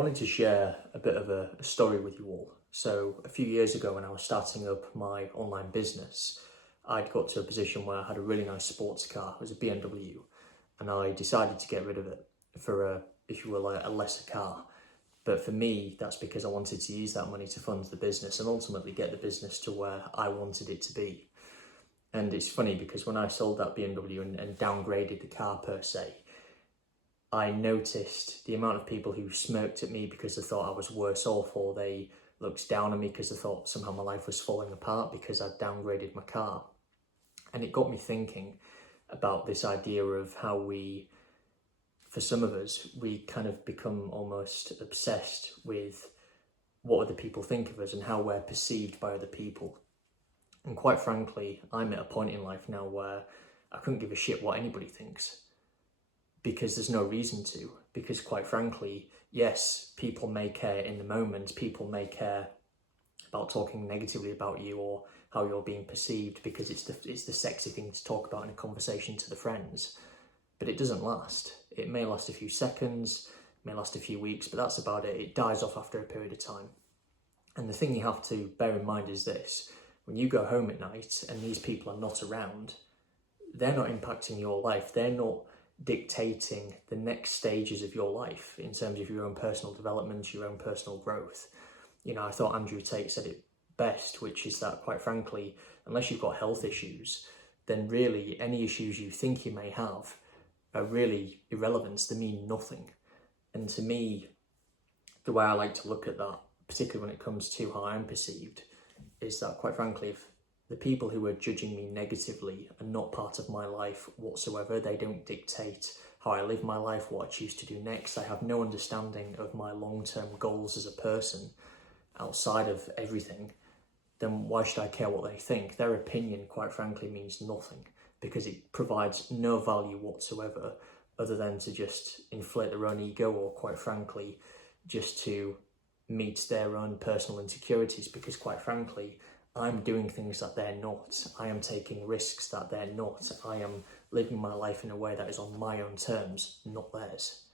wanted to share a bit of a story with you all. So a few years ago when I was starting up my online business, I'd got to a position where I had a really nice sports car. It was a BMW, and I decided to get rid of it for if you will, a lesser car. But for me, that's because I wanted to use that money to fund the business and ultimately get the business to where I wanted it to be. And it's funny because when I sold that BMW and downgraded the car per se, I noticed the amount of people who smirked at me because they thought I was worse off, or they looked down on me because they thought somehow my life was falling apart because I'd downgraded my car. And it got me thinking about this idea of how for some of us, we kind of become almost obsessed with what other people think of us and how we're perceived by other people. And quite frankly, I'm at a point in life now where I couldn't give a shit what anybody thinks, because there's no reason to. Because quite frankly, yes, people may care in the moment, people may care about talking negatively about you or how you're being perceived because it's the sexy thing to talk about in a conversation to the friends, but it doesn't last. It may last a few seconds, may last a few weeks, but that's about it. It dies off after a period of time. And the thing you have to bear in mind is this: when you go home at night and these people are not around, they're not impacting your life. They're not dictating the next stages of your life in terms of your own personal development, your own personal growth. You know, I thought Andrew Tate said it best, which is that quite frankly, unless you've got health issues, then really any issues you think you may have are really irrelevant. They mean nothing. And to me, the way I like to look at that, particularly when it comes to how I'm perceived, is that quite frankly, if the people who are judging me negatively are not part of my life whatsoever, they don't dictate how I live my life, what I choose to do next. I have no understanding of my long-term goals as a person outside of everything, then why should I care what they think? Their opinion, quite frankly, means nothing, because it provides no value whatsoever other than to just inflate their own ego, or quite frankly, just to meet their own personal insecurities, because quite frankly, I'm doing things that they're not. I am taking risks that they're not. I am living my life in a way that is on my own terms, not theirs.